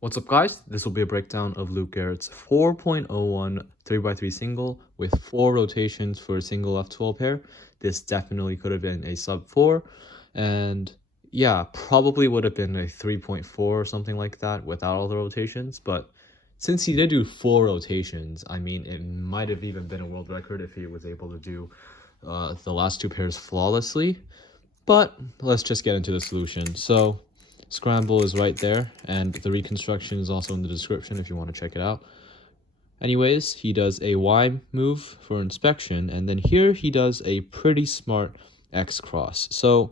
What's up, guys? This will be a breakdown of Luke Garrett's 4.01 3x3 single with 4 rotations for a single F12 pair. This definitely could have been a sub 4, and yeah, probably would have been a 3.4 or something like that without all the rotations. But since he did do 4 rotations, I mean, it might have even been a world record if he was able to do the last 2 pairs flawlessly. But let's just get into the solution. So Scramble is right there, and the Reconstruction is also in the description if you want to check it out. Anyways, he does a Y move for inspection, and then here he does a pretty smart X cross. So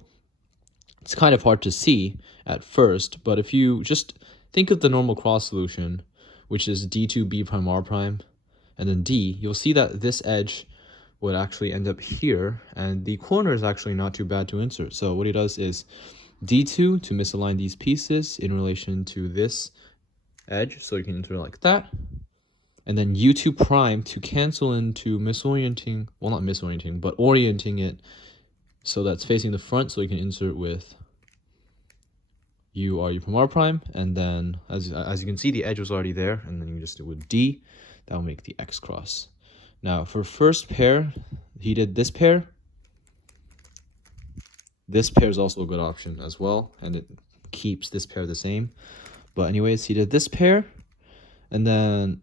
it's kind of hard to see at first, but if you just think of the normal cross solution, which is D2 B prime R prime, and then D, you'll see that this edge would actually end up here, and the corner is actually not too bad to insert. So what he does is D2 to misalign these pieces in relation to this edge, so you can insert it like that. And then U2 prime to cancel into misorienting, well, not misorienting, but orienting it so that's facing the front, so you can insert with U prime R prime. And then as you can see, the edge was already there, and then you just do it with D. That will make the X cross. Now for first pair, he did this pair. This pair is also a good option as well, and it keeps this pair the same. But anyways, he did this pair, and then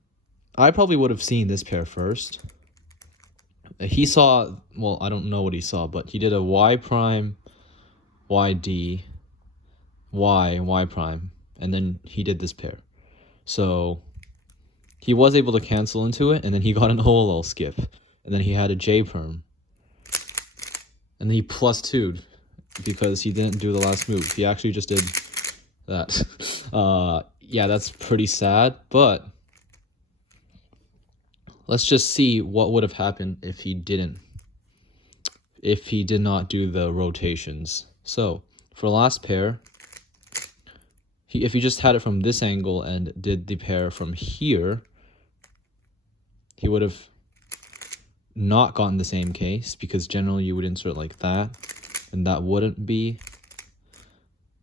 I probably would have seen this pair first. He saw, well, I don't know what he saw, but he did a Y prime, YD, Y prime, and then he did this pair. So he was able to cancel into it, and then he got an OLL skip, and then he had a J perm, and then he plus 2'd because he didn't do the last move. He actually just did that. Yeah, that's pretty sad, but let's just see what would have happened if he did not do the rotations. So for last pair, if he just had it from this angle and did the pair from here, he would have not gotten the same case, because generally you would insert like that, and that wouldn't be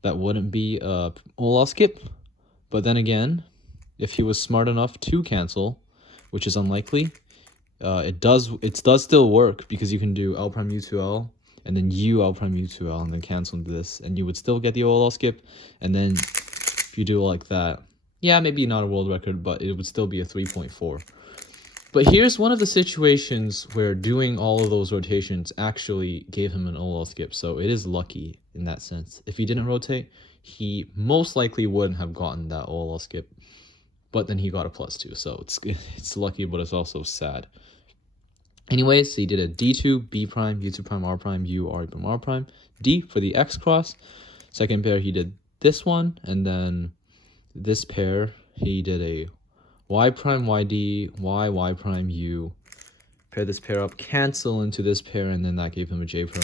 a OLL skip. But then again, if he was smart enough to cancel, which is unlikely, it does still work, because you can do L prime U2L and then U L prime U2L and then cancel into this, and you would still get the OLL skip. And then if you do it like that, yeah, maybe not a world record, but it would still be a 3.4. But here's one of the situations where doing all of those rotations actually gave him an OLL skip, so it is lucky in that sense. If he didn't rotate, he most likely wouldn't have gotten that OLL skip, but then he got a +2, so it's lucky, but it's also sad. Anyways, so he did a D2 B prime, U2 prime R prime, U prime R prime, D for the X cross. Second pair, he did this one, and then this pair, he did a Y prime YD, Y prime U. Pair this pair up, cancel into this pair, and then that gave him a J perm.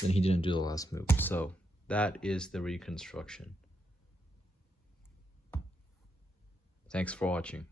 Then he didn't do the last move. So that is the Reconstruction. Thanks for watching.